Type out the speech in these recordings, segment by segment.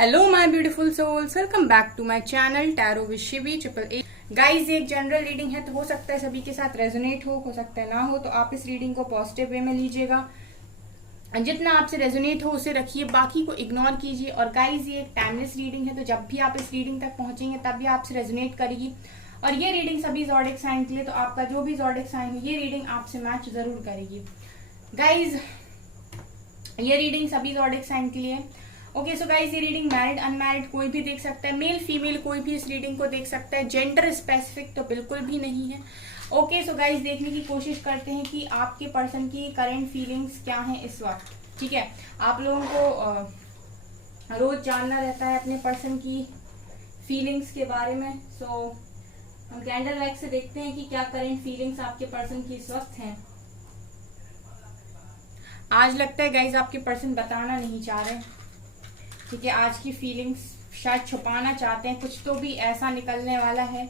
Hello my beautiful souls, welcome back to my channel tarot with Shivi 888। Guys ये एक general reading है, तो हो सकता है सभी के साथ रेजोनेट हो सकता है ना हो। तो आप इस रीडिंग को पॉजिटिव वे में लीजिएगा, जितना आपसे रेजोनेट हो उसे रखिए, बाकी को इग्नोर कीजिए। और गाइज ये एक टाइमलेस रीडिंग है, तो जब भी आप इस रीडिंग तक पहुंचेंगे तब भी आपसे रेजोनेट करेगी। और ये रीडिंग सभी ज़ोडिएक साइन के लिए, तो आपका जो भी ज़ोडिएक साइन हो ये रीडिंग आपसे मैच जरूर करेगी। गाइज ये रीडिंग सभी ज़ोडिएक साइन के लिए। ओके सो गाइज ये रीडिंग मैरिड अनमैरिड कोई भी देख सकता है, मेल फीमेल कोई भी इस रीडिंग को देख सकता है, जेंडर स्पेसिफिक तो बिल्कुल भी नहीं है। ओके सो गाइज देखने की कोशिश करते हैं कि आपके पर्सन की करंट फीलिंग्स क्या हैं इस वक्त। ठीक है, आप लोगों को रोज जानना रहता है अपने पर्सन की फीलिंग्स के बारे में। सो हम कैंडल लाइट से देखते हैं कि क्या करंट फीलिंग्स आपके पर्सन की इस वक्त हैं। आज लगता है गाइज आपके पर्सन बताना नहीं चाह रहे। ठीक है, आज की फीलिंग्स शायद छुपाना चाहते हैं, कुछ तो भी ऐसा निकलने वाला है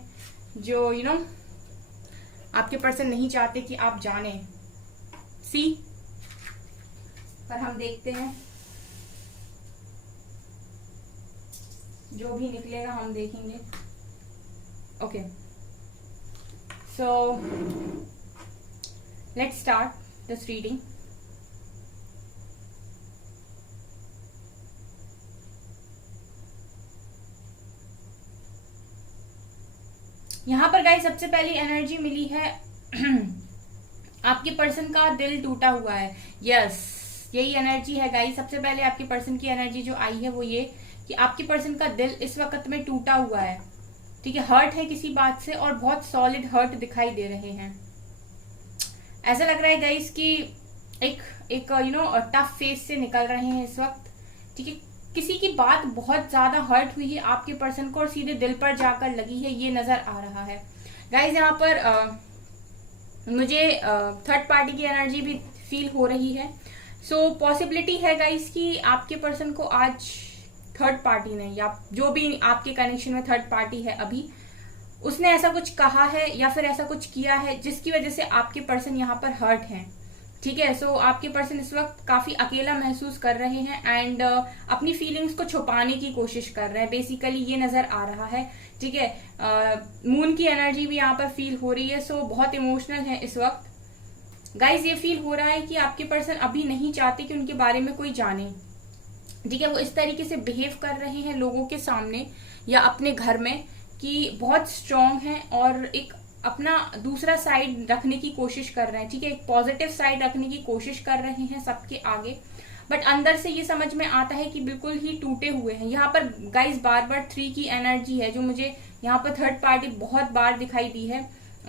जो आपके पर्सन नहीं चाहते कि आप जाने। सी पर हम देखते हैं, जो भी निकलेगा हम देखेंगे। Okay so let's start this reading. यहां पर गाइस सबसे पहली एनर्जी मिली है आपके पर्सन का दिल टूटा हुआ है। यस यही एनर्जी है गाइस। सबसे पहले आपके पर्सन की एनर्जी जो आई है वो ये कि आपके पर्सन का दिल इस वक्त में टूटा हुआ है। ठीक है, हर्ट है किसी बात से और बहुत सॉलिड हर्ट दिखाई दे रहे हैं। ऐसा लग रहा है गाइस कि एक टफ फेज से निकल रहे हैं इस वक्त। ठीक है, किसी की बात बहुत ज्यादा हर्ट हुई है आपके पर्सन को और सीधे दिल पर जाकर लगी है, ये नजर आ रहा है गाइज। यहाँ पर मुझे थर्ड पार्टी की एनर्जी भी फील हो रही है। सो पॉसिबिलिटी है गाइज कि आपके पर्सन को आज थर्ड पार्टी ने या जो भी आपके कनेक्शन में थर्ड पार्टी है अभी, उसने ऐसा कुछ कहा है या फिर ऐसा कुछ किया है जिसकी वजह से आपके पर्सन यहाँ पर हर्ट हैं। ठीक है, सो आपके पर्सन इस वक्त काफी अकेला महसूस कर रहे हैं एंड अपनी फीलिंग्स को छुपाने की कोशिश कर रहे हैं, बेसिकली ये नजर आ रहा है। ठीक है, मून की एनर्जी भी यहाँ पर फील हो रही है। सो बहुत इमोशनल है इस वक्त गाइज। ये फील हो रहा है कि आपके पर्सन अभी नहीं चाहते कि उनके बारे में कोई जाने। ठीक है, वो इस तरीके से बिहेव कर रहे हैं लोगों के सामने या अपने घर में कि बहुत स्ट्रांग है और एक अपना दूसरा साइड रखने की कोशिश कर रहे हैं। ठीक है, एक पॉजिटिव साइड रखने की कोशिश कर रहे हैं सबके आगे, बट अंदर से ये समझ में आता है कि बिल्कुल ही टूटे हुए हैं। यहाँ पर गाइस बार बार 3 की एनर्जी है जो मुझे यहाँ पर थर्ड पार्टी बहुत बार दिखाई दी है।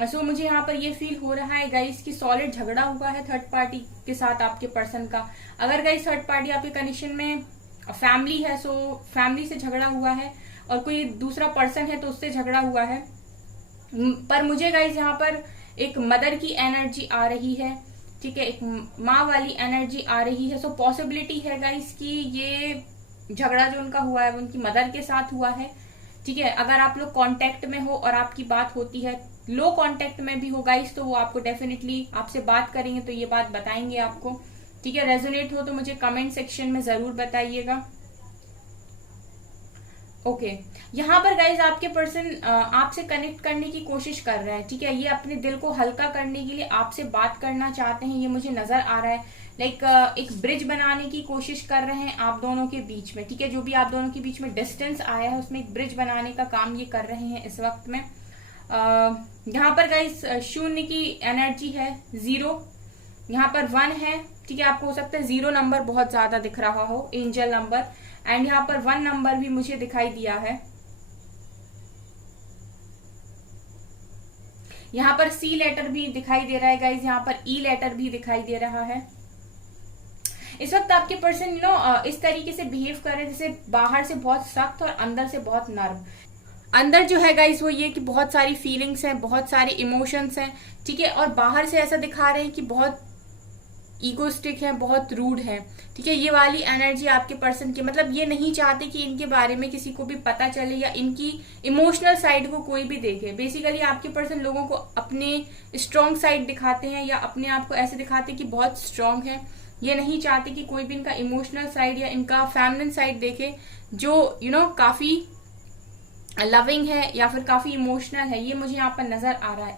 सो मुझे यहाँ पर ये फील हो रहा है गाइस कि सॉलिड झगड़ा हुआ है थर्ड पार्टी के साथ आपके पर्सन का। अगर गाइस थर्ड पार्टी आपके कनेक्शन में फैमिली है, सो फैमिली से झगड़ा हुआ है और कोई दूसरा पर्सन है तो उससे झगड़ा हुआ है। पर मुझे गाइज यहाँ पर एक मदर की एनर्जी आ रही है। ठीक है, एक माँ वाली एनर्जी आ रही है। सो पॉसिबिलिटी है गाइज कि ये झगड़ा जो उनका हुआ है वो उनकी मदर के साथ हुआ है। ठीक है, अगर आप लोग कांटेक्ट में हो और आपकी बात होती है, लो कांटेक्ट में भी हो गाइज, तो वो आपको डेफिनेटली आपसे बात करेंगे तो ये बात बताएंगे आपको। ठीक है, रेजोनेट हो तो मुझे कमेंट सेक्शन में जरूर बताइएगा। ओके यहाँ पर गाइज आपके पर्सन आपसे कनेक्ट करने की कोशिश कर रहा है। ठीक है, ये अपने दिल को हल्का करने के लिए आपसे बात करना चाहते हैं, ये मुझे नजर आ रहा है। लाइक एक ब्रिज बनाने की कोशिश कर रहे हैं आप दोनों के बीच में। ठीक है, जो भी आप दोनों के बीच में डिस्टेंस आया है उसमें एक ब्रिज बनाने का काम ये कर रहे हैं इस वक्त में। यहाँ पर गाइज शून्य की एनर्जी है, 0 यहाँ पर 1 है। ठीक है, आपको हो सकता है 0 नंबर बहुत ज्यादा दिख रहा हो, एंजल नंबर, एंड यहाँ पर 1 नंबर भी मुझे दिखाई दिया है। यहाँ पर सी लेटर भी दिखाई दे रहा है गाइज, यहाँ पर ई लेटर भी दिखाई दे रहा है। इस वक्त आपके पर्सन इस तरीके से बिहेव कर रहे हैं जैसे बाहर से बहुत सख्त और अंदर से बहुत नर्म। अंदर जो है गाइज वो ये कि बहुत सारी फीलिंग्स हैं, बहुत सारे इमोशंस हैं। ठीक है, और बाहर से ऐसा दिखा रहे हैं कि बहुत ईगोस्टिक है, बहुत रूड है। ठीक है, ये वाली एनर्जी आपके पर्सन की, मतलब ये नहीं चाहते कि इनके बारे में किसी को भी पता चले या इनकी इमोशनल साइड को कोई भी देखे। बेसिकली आपके पर्सन लोगों को अपने स्ट्रॉन्ग साइड दिखाते हैं या अपने आप को ऐसे दिखाते हैं कि बहुत स्ट्रॉन्ग है। ये नहीं चाहते कि कोई भी इनका इमोशनल साइड या इनका फेमिनिन साइड देखे, जो काफी लविंग है या फिर काफी इमोशनल है। ये मुझे यहाँ पर नजर आ रहा है,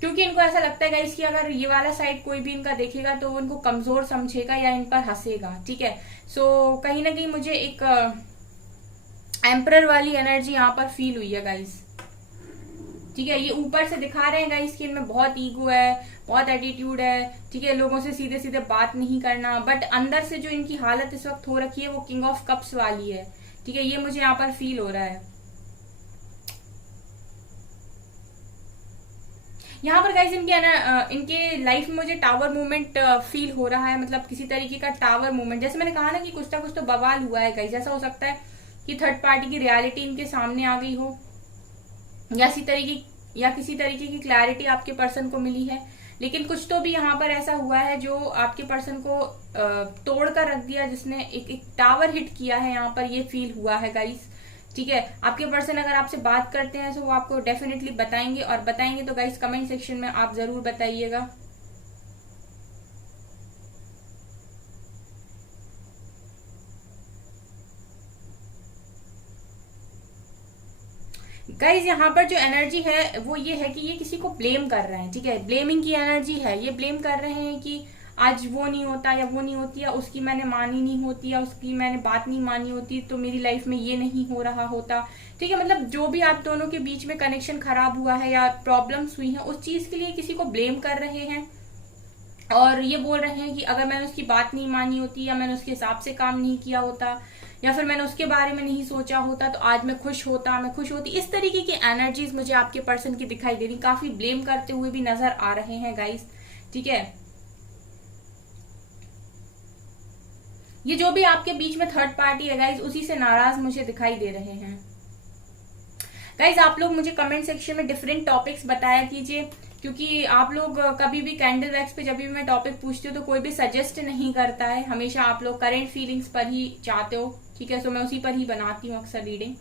क्योंकि इनको ऐसा लगता है गाइस कि अगर ये वाला साइड कोई भी इनका देखेगा तो वो इनको कमजोर समझेगा या इन पर हंसेगा। ठीक है, सो कहीं ना कहीं मुझे एक एम्परर वाली एनर्जी यहाँ पर फील हुई है गाइस। ठीक है, ये ऊपर से दिखा रहे हैं गाइस कि इनमें बहुत ईगो है, बहुत एटीट्यूड है। ठीक है, लोगों से सीधे सीधे बात नहीं करना, बट अंदर से जो इनकी हालत इस वक्त हो रखी है वो किंग ऑफ कप्स वाली है। ठीक है, ये मुझे यहाँ पर फील हो रहा है। यहाँ पर गाइस इनके लाइफ में मुझे टावर मूवमेंट फील हो रहा है, मतलब किसी तरीके का टावर मूवमेंट। जैसे मैंने कहा ना कि कुछ ना कुछ तो बवाल हुआ है गाइस। ऐसा हो सकता है कि थर्ड पार्टी की रियलिटी इनके सामने आ गई हो, या किसी तरीके की क्लैरिटी आपके पर्सन को मिली है। लेकिन कुछ तो भी यहाँ पर ऐसा हुआ है जो आपके पर्सन को तोड़ कर रख दिया, जिसने एक टावर हिट किया है, यहाँ पर ये फील हुआ है गाइस। ठीक है, आपके पर्सन अगर आपसे बात करते हैं तो वो आपको डेफिनेटली बताएंगे, और बताएंगे तो गाइस कमेंट सेक्शन में आप जरूर बताइएगा। गाइज यहाँ पर जो एनर्जी है वो ये है कि ये किसी को ब्लेम कर रहे हैं। ठीक है, ब्लेमिंग की एनर्जी है। ये ब्लेम कर रहे हैं कि आज वो नहीं होता या वो नहीं होती, या उसकी मैंने मानी नहीं होती, या उसकी मैंने बात नहीं मानी होती तो मेरी लाइफ में ये नहीं हो रहा होता। ठीक है, मतलब जो भी आप दोनों के बीच में कनेक्शन खराब हुआ है या प्रॉब्लम्स हुई हैं, उस चीज के लिए किसी को ब्लेम कर रहे हैं। और ये बोल रहे हैं कि अगर मैंने उसकी बात नहीं मानी होती, या मैंने उसके हिसाब से काम नहीं किया होता, या फिर मैंने उसके बारे में नहीं सोचा होता, तो आज मैं खुश होता, मैं खुश होती। इस तरीके की एनर्जीज मुझे आपके पर्सन की दिखाई दे रही, काफी ब्लेम करते हुए भी नजर आ रहे हैं गाइस। ठीक है, ये जो भी आपके बीच में थर्ड पार्टी है गाइस, उसी से नाराज मुझे दिखाई दे रहे हैं। गाइज आप लोग मुझे कमेंट सेक्शन में डिफरेंट टॉपिक्स बताया कीजिए, क्योंकि आप लोग कभी भी कैंडल वैक्स पे जब भी मैं टॉपिक पूछती हूँ तो कोई भी सजेस्ट नहीं करता है। हमेशा आप लोग करेंट फीलिंग्स पर ही चाहते हो। ठीक है, सो मैं उसी पर ही बनाती हूँ अक्सर रीडिंग।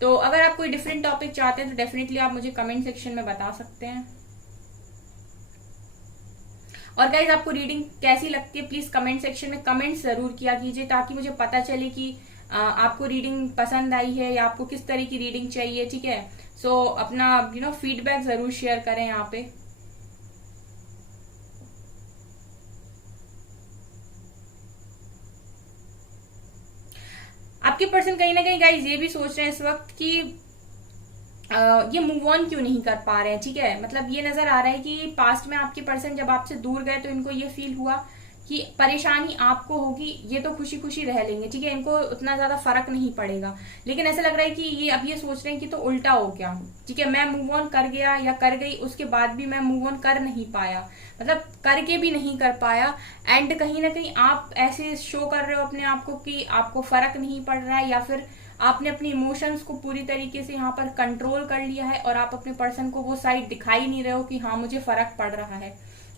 तो अगर आप कोई डिफरेंट टॉपिक चाहते हैं तो डेफिनेटली आप मुझे कमेंट सेक्शन में बता सकते हैं। और गाइज आपको रीडिंग कैसी लगती है प्लीज कमेंट सेक्शन में कमेंट जरूर किया कीजिए, ताकि मुझे पता चले कि आपको रीडिंग पसंद आई है या आपको किस तरह की रीडिंग चाहिए। ठीक है, सो अपना फीडबैक जरूर शेयर करें यहाँ पे। आपके पर्सन कहीं ना कहीं गाइज ये भी सोच रहे हैं इस वक्त कि ये मूव ऑन क्यों नहीं कर पा रहे हैं। ठीक है, मतलब ये नजर आ रहा है कि पास्ट में आपके पर्सन जब आपसे दूर गए तो इनको ये फील हुआ कि परेशानी आपको होगी, ये तो खुशी खुशी रह लेंगे। ठीक है, इनको उतना ज्यादा फर्क नहीं पड़ेगा। लेकिन ऐसा लग रहा है कि ये अब ये सोच रहे हैं कि तो उल्टा हो गया। ठीक है, मैं मूव ऑन कर गया या कर गई, उसके बाद भी मैं मूव ऑन कर नहीं पाया, मतलब करके भी नहीं कर पाया। एंड कहीं ना कहीं आप ऐसे शो कर रहे हो अपने आप को कि आपको फर्क नहीं पड़ रहा है, या फिर आपने अपने इमोशंस को पूरी तरीके से यहाँ पर कंट्रोल कर लिया है, और आप अपने पर्सन को वो साइड दिखाई नहीं रहे हो कि हाँ मुझे फर्क पड़ रहा है।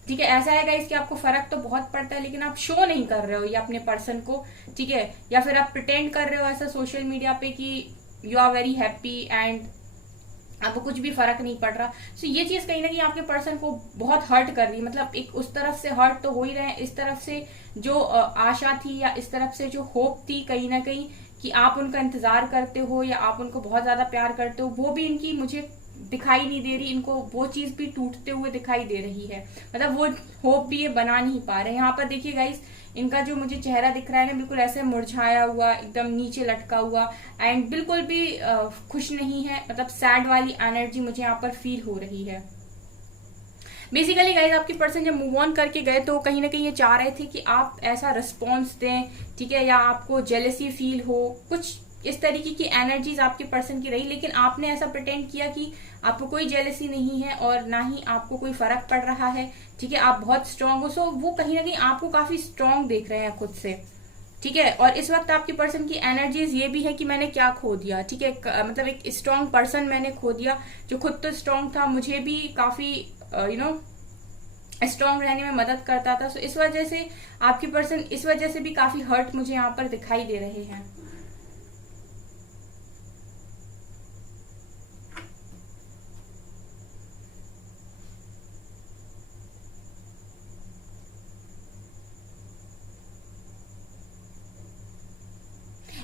ठीक है, ऐसा है गाइस कि आपको फर्क तो बहुत पड़ता है, लेकिन आप शो नहीं कर रहे हो ये अपने पर्सन को। ठीक है, या फिर आप प्रिटेंड कर रहे हो ऐसा सोशल मीडिया पे कि you are very happy and आपको कुछ भी फर्क नहीं पड़ रहा। सो ये चीज कहीं ना कहीं आपके पर्सन को बहुत हर्ट कर रही है। मतलब एक उस तरफ से हर्ट तो हो ही रहे हैं, इस तरफ से जो आशा थी या इस तरफ से जो होप थी कहीं ना कहीं कि आप उनका इंतजार करते हो या आप उनको बहुत ज्यादा प्यार करते हो, वो भी इनकी मुझे दिखाई नहीं दे रही। इनको वो चीज भी टूटते हुए दिखाई दे रही है, मतलब वो होप भी ये बना नहीं पा रहे। यहाँ पर देखिए गाइस, इनका जो मुझे चेहरा दिख रहा है ना, बिल्कुल ऐसे मुरझाया हुआ, एकदम नीचे लटका हुआ, एंड बिल्कुल भी खुश नहीं है। मतलब सैड वाली एनर्जी मुझे यहाँ पर फील हो रही है। बेसिकली गाइज आपके पर्सन जब मूव ऑन करके गए तो कहीं ना कहीं ये चाह रहे थे कि आप ऐसा रिस्पॉन्स दें। ठीक है, या आपको जेलसी फील हो, कुछ इस तरीके की एनर्जीज आपके पर्सन की रही। लेकिन आपने ऐसा प्रिटेंड किया कि आपको कोई जेलसी नहीं है और ना ही आपको कोई फर्क पड़ रहा है। ठीक है, आप बहुत स्ट्रांग हो। सो वो कहीं ना कहीं आपको काफी स्ट्रांग देख रहे हैं खुद से। ठीक है, और इस वक्त आपके पर्सन की एनर्जीज ये भी है कि मैंने क्या खो दिया। ठीक है, मतलब एक स्ट्रांग पर्सन मैंने खो दिया, जो खुद तो स्ट्रांग था, मुझे भी काफी स्ट्रांग रहने में मदद करता था। सो इस वजह से आपकी पर्सन इस वजह से भी काफी हर्ट मुझे यहाँ पर दिखाई दे रहे हैं।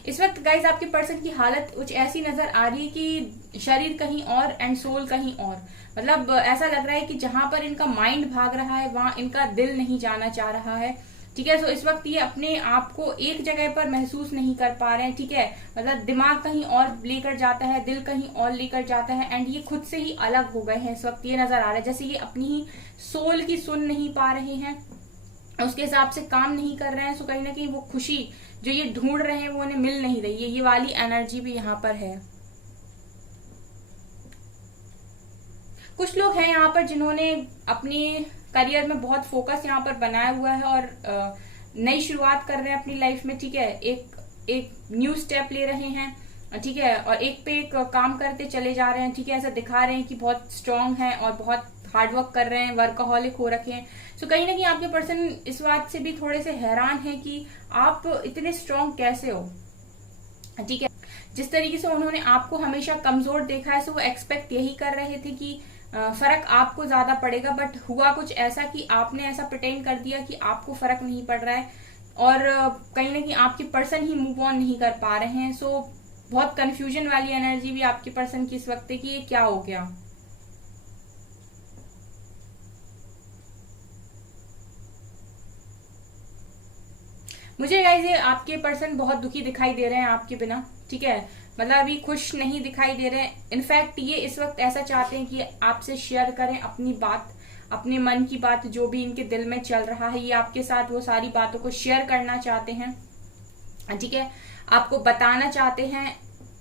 इस वक्त गाइज आपके पर्सन की हालत कुछ ऐसी नजर आ रही है कि शरीर कहीं और एंड सोल कहीं और, मतलब ऐसा लग रहा है कि जहां पर इनका माइंड भाग रहा है वहां इनका दिल नहीं जाना चाह रहा है। ठीक है, तो इस वक्त ये अपने आप को एक जगह पर महसूस नहीं कर पा रहे हैं। ठीक है, मतलब दिमाग कहीं और लेकर जाता है, दिल कहीं और लेकर जाता है, एंड ये खुद से ही अलग हो गए हैं। इस वक्त ये नजर आ रहा है जैसे ये अपनी ही सोल की सुन नहीं पा रहे हैं, उसके हिसाब से काम नहीं कर रहे हैं। सो कहीं ना कहीं वो खुशी जो ये ढूंढ रहे हैं वो उन्हें मिल नहीं रही है। ये वाली एनर्जी भी यहाँ पर है। कुछ लोग हैं यहाँ पर जिन्होंने अपनी करियर में बहुत फोकस यहाँ पर बनाया हुआ है और नई शुरुआत कर रहे हैं अपनी लाइफ में। ठीक है, एक न्यू स्टेप ले रहे हैं। ठीक है, और एक पे एक काम करते चले जा रहे हैं। ठीक है, ऐसा दिखा रहे हैं कि बहुत स्ट्रांग है और बहुत हार्डवर्क कर रहे हैं, वर्कaholic हो रखे हैं। सो कहीं ना कहीं आपके पर्सन इस बात से भी थोड़े से हैरान है कि आप इतने स्ट्रांग कैसे हो। ठीक है, जिस तरीके से उन्होंने आपको हमेशा कमजोर देखा है, सो वो एक्सपेक्ट यही कर रहे थे कि फर्क आपको ज्यादा पड़ेगा, बट हुआ कुछ ऐसा कि आपने ऐसा प्रिटेंड कर दिया कि आपको फर्क नहीं पड़ रहा है और कहीं ना कहीं आपके पर्सन ही मूव ऑन नहीं कर पा रहे हैं। सो बहुत कंफ्यूजन वाली एनर्जी भी आपके पर्सन की इस वक्त है कि ये क्या हो गया। मुझे गाइस ये आपके पर्सन बहुत दुखी दिखाई दे रहे हैं आपके बिना। ठीक है, मतलब अभी खुश नहीं दिखाई दे रहे हैं। इनफैक्ट ये इस वक्त ऐसा चाहते हैं कि आपसे शेयर करें अपनी बात, अपने मन की बात, जो भी इनके दिल में चल रहा है, ये आपके साथ वो सारी बातों को शेयर करना चाहते हैं। ठीक है, आपको बताना चाहते हैं,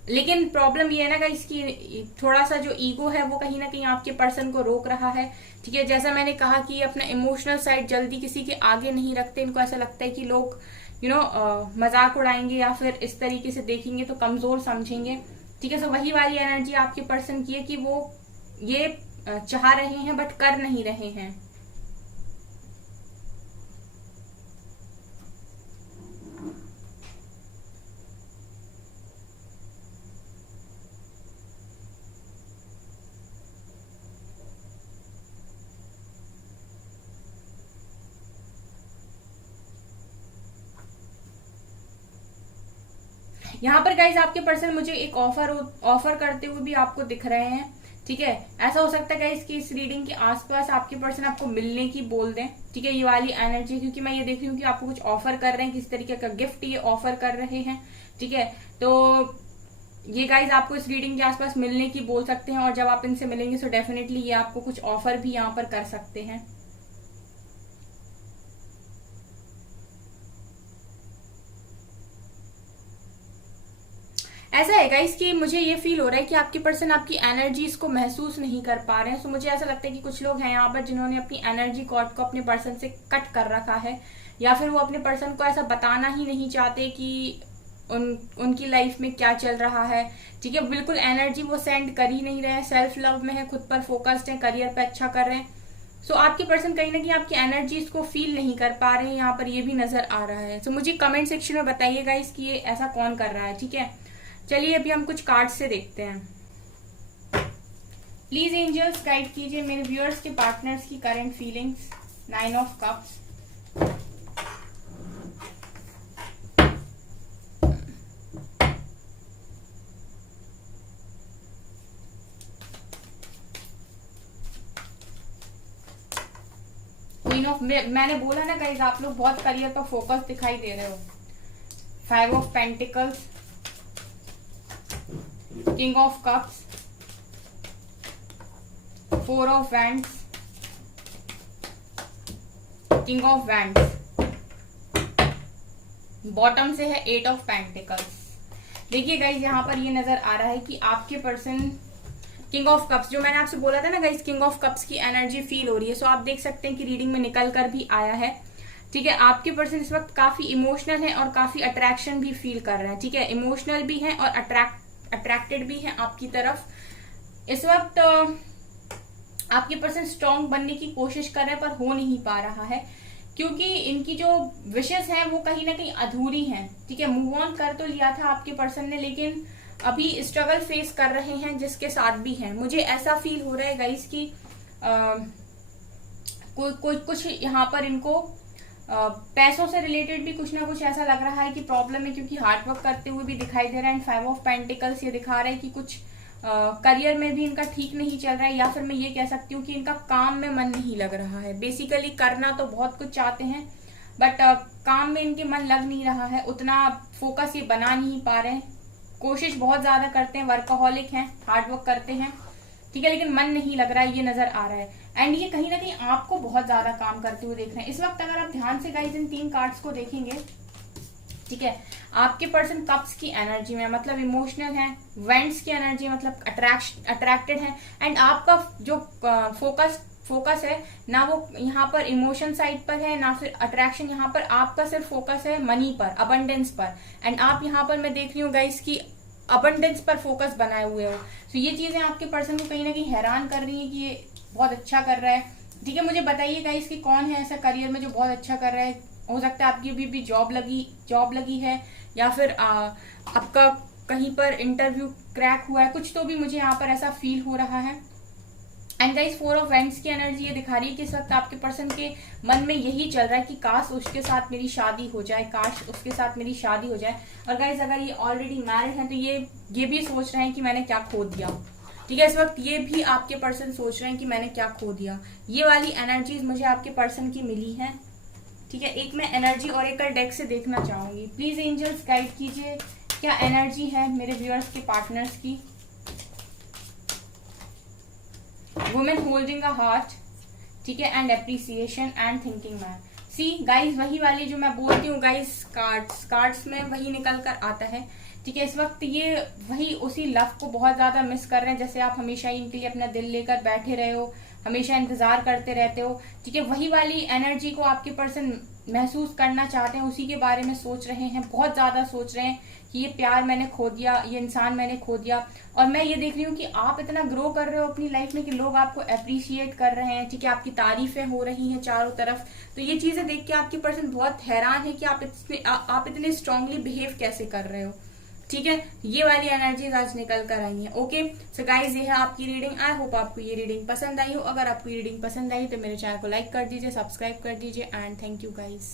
लेकिन प्रॉब्लम ये है ना गाइस कि थोड़ा सा जो ईगो है वो कहीं ना कहीं आपके पर्सन को रोक रहा है। ठीक है, जैसा मैंने कहा कि अपना इमोशनल साइड जल्दी किसी के आगे नहीं रखते। इनको ऐसा लगता है कि लोग मजाक उड़ाएंगे या फिर इस तरीके से देखेंगे तो कमजोर समझेंगे। ठीक है, तो वही वाली एनर्जी आपके पर्सन की है कि वो ये चाह रहे हैं बट कर नहीं रहे हैं। यहाँ पर गाइज आपके पर्सन मुझे एक ऑफर करते हुए भी आपको दिख रहे हैं। ठीक है, ऐसा हो सकता है गाइज कि इस रीडिंग के आसपास आपके पर्सन आपको मिलने की बोल दें। ठीक है, ये वाली एनर्जी, क्योंकि मैं ये देख रही हूँ कि आपको कुछ ऑफर कर रहे हैं, किसी तरीके का गिफ्ट ये ऑफर कर रहे हैं। ठीक है, तो ये गाइज आपको इस रीडिंग के आसपास मिलने की बोल सकते हैं और जब आप इनसे मिलेंगे तो डेफिनेटली ये आपको कुछ ऑफर भी यहाँ पर कर सकते हैं। ऐसा है गाइस कि मुझे ये फील हो रहा है कि आपके पर्सन आपकी एनर्जीज को महसूस नहीं कर पा रहे हैं। सो मुझे ऐसा लगता है कि कुछ लोग हैं यहाँ पर जिन्होंने अपनी एनर्जी कॉर्ड को अपने पर्सन से कट कर रखा है, या फिर वो अपने पर्सन को ऐसा बताना ही नहीं चाहते कि उनकी लाइफ में क्या चल रहा है। ठीक है, बिल्कुल एनर्जी वो सेंड कर ही नहीं रहे हैं, सेल्फ लव में है, खुद पर फोकस्ड है, करियर पे अच्छा कर रहे हैं। सो आपके पर्सन कहीं ना कहीं आपकी एनर्जीज को फील नहीं कर पा रहे हैं, यहाँ पर ये भी नजर आ रहा है। सो मुझे कमेंट सेक्शन में बताइएगा इसकी ये ऐसा कौन कर रहा है। ठीक है, चलिए अभी हम कुछ कार्ड से देखते हैं। प्लीज एंजल्स गाइड कीजिए मेरे व्यूअर्स के पार्टनर्स की current feelings. 9 of cups, queen of, मैंने बोला ना गाइज आप लोग बहुत करियर पर फोकस दिखाई दे रहे हो। 5 of pentacles, king of cups, 4 of wands, king of wands, bottom से है 8 ऑफ पेंटिकल्स। देखिए गाइज यहाँ पर ये नजर आ रहा है कि आपके पर्सन किंग ऑफ कप्स, जो मैंने आपसे बोला था ना गाइज किंग ऑफ कप्स की एनर्जी फील हो रही है। सो आप देख सकते हैं कि रीडिंग में निकल कर भी आया है। ठीक है, आपके पर्सन इस वक्त काफी इमोशनल है और काफी अट्रैक्शन भी फील कर रहे हैं। ठीक है, इमोशनल भी है और अट्रैक्टेड भी है आपकी तरफ। इस वक्त आपके पर्सन स्ट्रांग बनने की कोशिश कर रहे हैं पर हो नहीं पा रहा है, क्योंकि इनकी जो विशेष हैं वो कहीं ना कहीं अधूरी हैं। ठीक है, मूव ऑन कर तो लिया था आपके पर्सन ने, लेकिन अभी स्ट्रगल फेस कर रहे हैं जिसके साथ भी हैं। मुझे ऐसा फील हो रहा है गाइस कि कुछ यहाँ पर इनको पैसों से रिलेटेड भी कुछ ना कुछ ऐसा लग रहा है कि प्रॉब्लम है, क्योंकि हार्ड वर्क करते हुए भी दिखाई दे रहा है। एंड 5 ऑफ पेंटिकल्स ये दिखा रहा है कि कुछ करियर में भी इनका ठीक नहीं चल रहा है, या फिर मैं ये कह सकती हूँ कि इनका काम में मन नहीं लग रहा है। बेसिकली करना तो बहुत कुछ चाहते हैं, बट काम में इनके मन लग नहीं रहा है, उतना फोकस ये बना नहीं पा रहे हैं। कोशिश बहुत ज्यादा करते हैं, वर्कaholic हैं, हार्ड वर्क करते हैं, ठीक है, लेकिन मन नहीं लग रहा है, ये नजर आ रहा है। एंड ये कहीं ना कहीं आपको बहुत ज्यादा काम करते हुए देख रहे हैं इस वक्त। अगर आप ध्यान से गाइस इन 3 कार्ड्स को देखेंगे, ठीक है, आपके पर्सन कप्स की एनर्जी में, मतलब इमोशनल है, वेंट्स की एनर्जी मतलब अट्रैक्टेड है। एंड आपका जो फोकस है ना, वो यहाँ पर इमोशन साइड पर है ना फिर अट्रैक्शन। यहाँ पर आपका सिर्फ फोकस है मनी पर, अबंडेंस पर। एंड आप यहाँ पर मैं देख रही हूँ गाइस की अबंडेंस पर फोकस बनाए हुए हो। तो ये चीजें आपके पर्सन को कहीं ना कहीं हैरान कर रही है कि ये बहुत अच्छा कर रहा है, ठीक है। मुझे बताइए गाइस कि कौन है ऐसा करियर में जो बहुत अच्छा कर रहा है। हो सकता है आपकी भी जॉब लगी है, या फिर आपका कहीं पर इंटरव्यू क्रैक हुआ है, कुछ तो भी मुझे यहाँ पर ऐसा फील हो रहा है। एंड गाइस 4 ऑफ वेंट्स की एनर्जी ये दिखा रही है कि इस वक्त आपके पर्सन के मन में यही चल रहा है कि काश उसके साथ मेरी शादी हो जाए, काश उसके साथ मेरी शादी हो जाए। और गाइस अगर ये ऑलरेडी मैरिड हैं तो ये भी सोच रहे हैं कि मैंने क्या खो दिया, ठीक है। इस वक्त ये भी आपके पर्सन सोच रहे हैं कि मैंने क्या खो दिया। ये वाली एनर्जीज मुझे आपके पर्सन की मिली है, ठीक है। एक मैं एनर्जी ओरेकल डेक से देखना चाहूंगी। प्लीज एंजल्स गाइड कीजिए क्या एनर्जी है मेरे व्यूअर्स के पार्टनर्स की। वुमेन होल्डिंग अ हार्ट, ठीक है, and appreciation and thinking man. See guys वही वाली जो मैं बोलती हूँ गाइस, कार्ड्स में वही निकल कर आता है, ठीक है। इस वक्त ये वही उसी लव को बहुत ज्यादा मिस कर रहे हैं, जैसे आप हमेशा इनके लिए अपना दिल लेकर बैठे रहे हो, हमेशा इंतजार करते रहते हो, ठीक है। वही वाली एनर्जी को आपके पर्सन महसूस करना चाहते हैं, उसी के बारे में सोच रहे हैं, बहुत ज्यादा सोच रहे हैं कि ये प्यार मैंने खो दिया, ये इंसान मैंने खो दिया। और मैं ये देख रही हूँ कि आप इतना ग्रो कर रहे हो अपनी लाइफ में कि लोग आपको अप्रिशिएट कर रहे हैं, ठीक है, आपकी तारीफें हो रही हैं चारों तरफ। तो ये चीजें देख के आपकी पर्सन बहुत हैरान है कि आप इतने स्ट्रांगली बिहेव कैसे कर रहे हो, ठीक है। ये वाली एनर्जीज आज निकल कर आई है। ओके सो गाइज ये है आपकी रीडिंग। आई होप आपको ये रीडिंग पसंद आई हो। अगर आपको ये रीडिंग पसंद आई तो मेरे चैनल को लाइक कर दीजिए, सब्सक्राइब कर दीजिए, एंड थैंक यू गाइज।